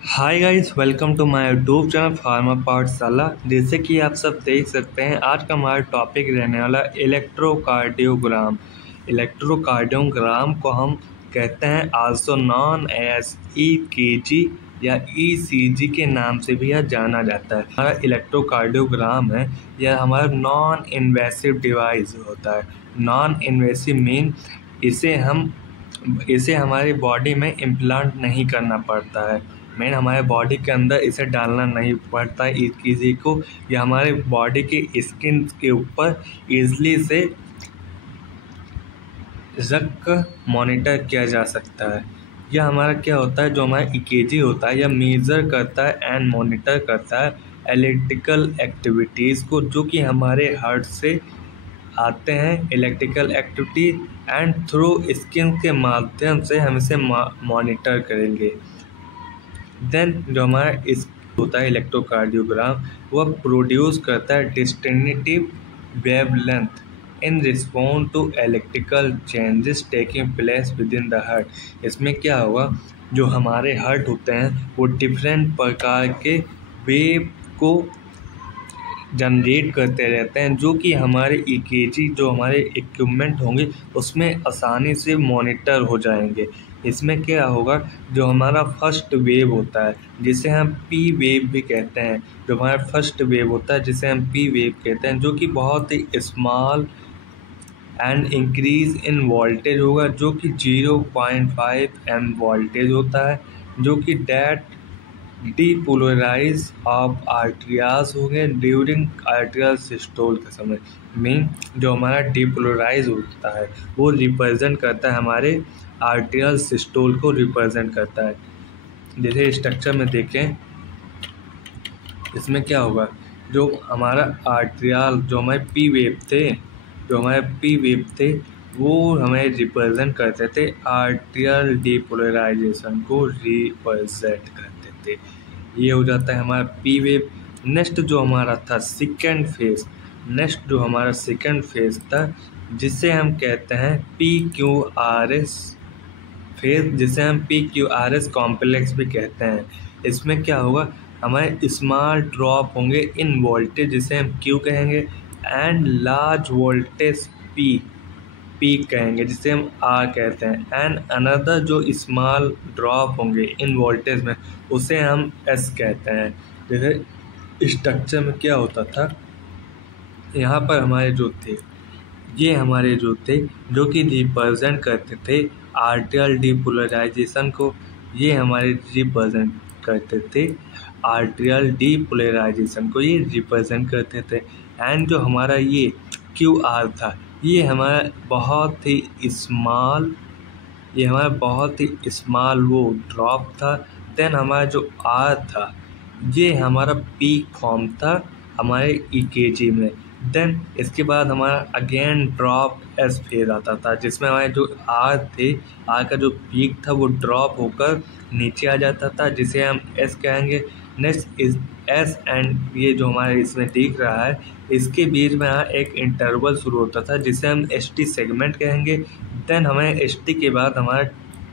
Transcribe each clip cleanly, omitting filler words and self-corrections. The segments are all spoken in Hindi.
Hi guys, welcome to my YouTube channel pharma Pathshala. जैसे कि आप सब देख सकते हैं, आज का हमारा टॉपिक रहने वाला इलेक्ट्रोकार्डियोग्राम। इलेक्ट्रोकार्डियोग्राम को हम कहते हैं आल्सो नॉन एज ईकेजी या ईसीजी के नाम से भी यह जाना जाता है। हमारा इलेक्ट्रोकार्डियोग्राम है, यह हमारा नॉन इन्वेसिव डिवाइस होता है। नॉन इन्वेसिव मीन इसे हमारी बॉडी में इम्प्लांट नहीं करना पड़ता है। मेन हमारे बॉडी के अंदर इसे डालना नहीं पड़ता है किसी को। या हमारे बॉडी के स्किन के ऊपर ईजिली से रख मॉनिटर किया जा सकता है। यह हमारा क्या होता है, जो हमारा ईकेजी होता है, यह मेजर करता है एंड मॉनिटर करता है इलेक्ट्रिकल एक्टिविटीज़ को, जो कि हमारे हार्ट से आते हैं। Electrical activity and through skin के माध्यम से हम इसे मॉनिटर करेंगे। देन जो हमारा इस होता है इलेक्ट्रोकार्डियोग्राम, वह प्रोड्यूस करता है distinctive wavelength in response to electrical changes taking place within the heart. इसमें क्या होगा, जो हमारे हार्ट होते हैं वो डिफरेंट प्रकार के वेव को जनरेट करते रहते हैं, जो कि हमारे ईकेजी जो हमारे इक्विपमेंट होंगे उसमें आसानी से मॉनिटर हो जाएंगे। इसमें क्या होगा, जो हमारा फर्स्ट वेव होता है जिसे हम पी वेव भी कहते हैं, जो हमारा फर्स्ट वेव होता है जिसे हम पी वेव कहते हैं, जो कि बहुत ही small and increase in voltage होगा, जो कि 0.5 एम वोल्टेज होता है, जो कि डेट डीपोलराइज ऑफ आर्टरियाज हो गए ड्यूरिंग आर्टरियल सिस्टोल के समय। मीन जो हमारा डीपोलराइज होता है वो रिप्रेजेंट करता है हमारे आर्टरियल सिस्टोल को रिप्रेजेंट करता है। जैसे स्ट्रक्चर में देखें, इसमें क्या होगा, जो हमारा आर्टरियल जो हमारे पी वेव थे वो हमें रिप्रेजेंट करते थे, आर्टरियल डीपोलराइजेशन को रिप्रेजेंट करते थे। ये हो जाता है हमारा पी वेव। नेक्स्ट जो हमारा था सेकेंड फेज था, जिसे हम कहते हैं P Q R S phase, जिसे हम P Q R S complex भी कहते हैं। इसमें क्या होगा, हमारे स्मॉल ड्रॉप होंगे इन वोल्टेज, जिसे हम क्यू कहेंगे, एंड लार्ज वोल्टेज पी कहेंगे, जिसे हम आर कहते हैं। एंड अनदर जो स्मॉल ड्रॉप होंगे इन वोल्टेज में उसे हम एस कहते हैं। जैसे स्ट्रक्चर में क्या होता था, यहाँ पर हमारे जो थे जो कि रिप्रेजेंट करते थे आर्टरियल डीपोलराइजेशन को, ये हमारे रिप्रेजेंट करते थे आर्टरियल डीपोलराइजेशन को, ये रिप्रेजेंट करते थे। एंड जो हमारा ये क्यू आर था, ये हमारा बहुत ही स्मॉल वो ड्रॉप था। देन हमारा जो आर था, ये हमारा पीक फॉर्म था हमारे ईकेजी में। देन इसके बाद हमारा अगेन ड्रॉप एस फेज आता था, जिसमें हमारे जो आर का जो पीक था वो ड्रॉप होकर नीचे आ जाता था, जिसे हम एस कहेंगे। नेक्स्ट इस एस एंड ये जो हमारे इसमें दिख रहा है, इसके बीच में यहाँ एक इंटरवल शुरू होता था, जिसे हम एस टी सेगमेंट कहेंगे। देन हमें एस टी के बाद हमारा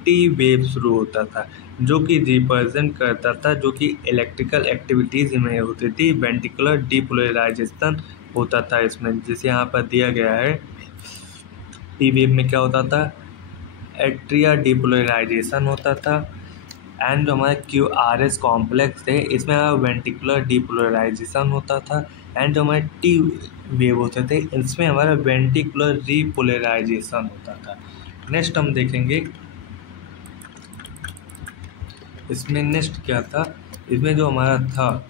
टी वेव शुरू होता था, जो कि रिप्रेजेंट करता था, जो कि इलेक्ट्रिकल एक्टिविटीज़ में होती थी, वेंट्रिकुलर डीपोलराइजेशन होता था इसमें, जिसे यहाँ पर दिया गया है। टी वेव में क्या होता था, एट्रिया डीपोलराइजेशन होता था। एंड जो हमारे क्यू आर एस कॉम्प्लेक्स थे, इसमें हमारा वेंट्रिकुलर डीपोलराइजेशन होता था। एंड जो हमारे टी वेव होते थे, इसमें हमारा वेंट्रिकुलर रीपोलराइजेशन होता था। नेक्स्ट हम देखेंगे इसमें नेक्स्ट क्या था, इसमें जो हमारा था,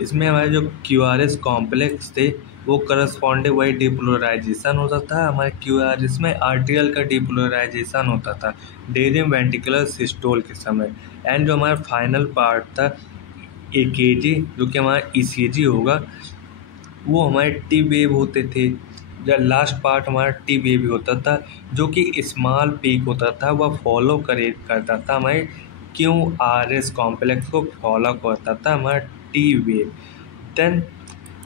इसमें हमारे जो क्यू आर एस कॉम्प्लेक्स थे वो करस्पॉन्डिंग वही डीपोलराइजेशन होता था। हमारे क्यू आर एस में आर्टरियल का डीपोलराइजेशन होता था ड्यूरिंग वेंट्रिकुलर सिस्टोल के समय। एंड जो हमारा फाइनल पार्ट था ईकेजी, जो कि हमारा ईसीजी होगा, वो हमारे टी वेव होते थे। जब लास्ट पार्ट हमारा टी वेव होता था, जो कि स्मॉल पीक होता था, वह फॉलो करता था हमारे क्यू आर एस कॉम्प्लेक्स को फॉलो करता था हमारा टी वेव। देन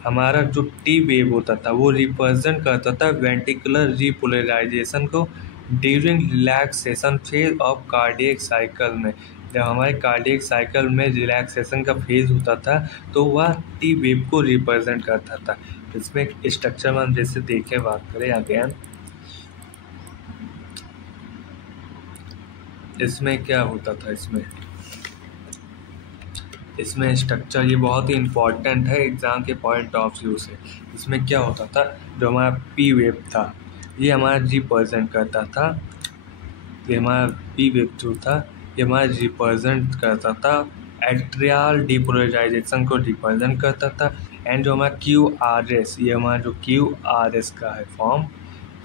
हमारा जो टी वेव होता था वो रिप्रेजेंट करता था वेंट्रिकुलर रीपोलराइजेशन को during relaxation phase of cardiac cycle में। जब हमारे कार्डियक साइकिल में रिलैक्सेशन का फेज होता था तो वह टी वेव को रिप्रेजेंट करता था। इसमें स्ट्रक्चर में हम जैसे देखें, बात करें अगेन, इसमें क्या होता था, इसमें स्ट्रक्चर ये बहुत ही इम्पोर्टेंट है एग्ज़ाम के पॉइंट ऑफ व्यू से। इसमें क्या होता था, जो हमारा पी वेव था ये हमारा रिप्रेजेंट करता था, ये हमारा पी वेव जो था ये हमारा रिप्रेजेंट करता था एट्रियल डीपोलराइजेशन को रिप्रेजेंट करता था। एंड जो हमारा क्यू आर एस, ये हमारा जो क्यू आर एस का है फॉर्म,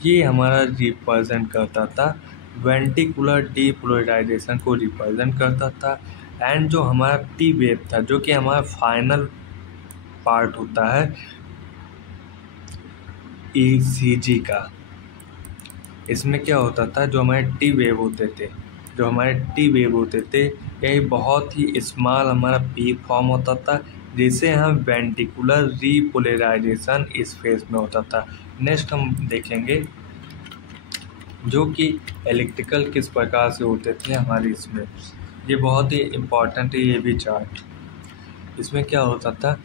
ये हमारा रिप्रेजेंट करता था वेंटिकुलर डीपोलराइजेशन को रिप्रेजेंट करता था। एंड जो हमारा टी वेव था जो कि हमारा फाइनल पार्ट होता है ईसीजी का, इसमें क्या होता था, जो हमारे टी वेव होते थे यही बहुत ही स्मॉल हमारा पी फॉर्म होता था, जिसे हम वेंटिकुलर रीपोलराइजेशन इस फेज में होता था। नेक्स्ट हम देखेंगे जो कि इलेक्ट्रिकल किस प्रकार से होते थे हमारे इसमें, ये बहुत ही इम्पोर्टेंट है ये भी चार्ट। इसमें क्या होता था,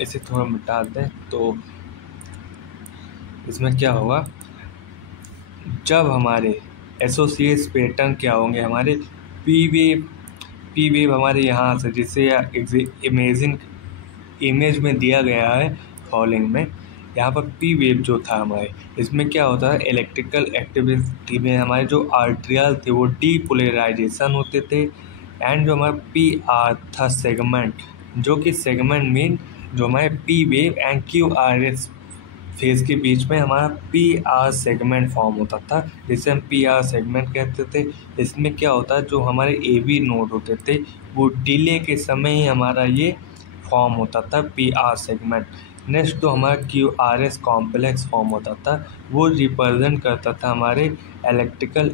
इसे थोड़ा मिटा दें तो इसमें क्या होगा, जब हमारे एसोसिएट पैटर्न क्या होंगे, हमारे पी वेव हमारे यहाँ से, जिसे इमेज में दिया गया है फॉलोइंग में, यहाँ पर पी वेव जो था हमारे, इसमें क्या होता है, इलेक्ट्रिकल एक्टिविटी में हमारे जो आर्टेरियल थे वो डीपोलराइजेशन होते थे। एंड जो हमारा पी आर था सेगमेंट, जो कि सेगमेंट मीन जो हमारे P wave and Q R S phase के बीच में हमारा पी आर सेगमेंट फॉर्म होता था, जिसे हम पी आर सेगमेंट कहते थे। इसमें क्या होता है, जो हमारे ए बी नोड होते थे वो डिले के समय ही हमारा ये फॉर्म होता था पी आर सेगमेंट। नेक्स्ट जो हमारा Q R S complex form होता था वो रिप्रेजेंट करता था हमारे इलेक्ट्रिकल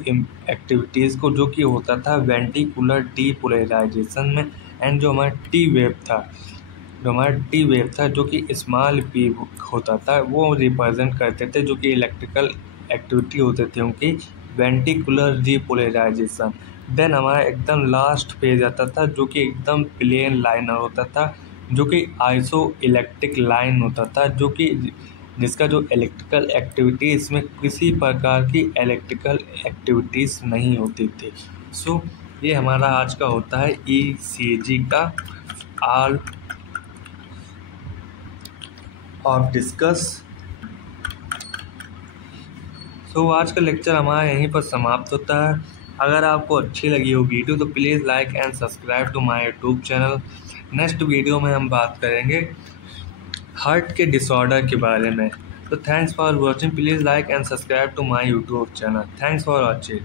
एक्टिविटीज़ को, जो कि होता था वेंटिकुलर डीपोलराइजेशन में। एंड जो हमारा टी वेव था जो कि स्मॉल पी होता था, वो रिप्रेजेंट करते थे जो कि इलेक्ट्रिकल एक्टिविटी होते थे उनकी वेंटिकुलर डीपोलराइजेशन। देन हमारा एकदम लास्ट पेज आता था जो कि एकदम प्लेन लाइनर होता था, जो कि आइसो इलेक्ट्रिक लाइन होता था, जो कि जिसका जो इलेक्ट्रिकल एक्टिविटी, इसमें किसी प्रकार की इलेक्ट्रिकल एक्टिविटीज़ नहीं होती थी। सो ये हमारा आज का होता है ईसीजी का ऑल ऑफ डिस्कस। तो आज का लेक्चर हमारा यहीं पर समाप्त होता है। अगर आपको अच्छी लगी हो वीडियो तो please like and subscribe to my YouTube channel. Next video में हम बात करेंगे हार्ट के डिसऑर्डर के बारे में। तो thanks for watching, please like and subscribe to my YouTube channel. Thanks for watching.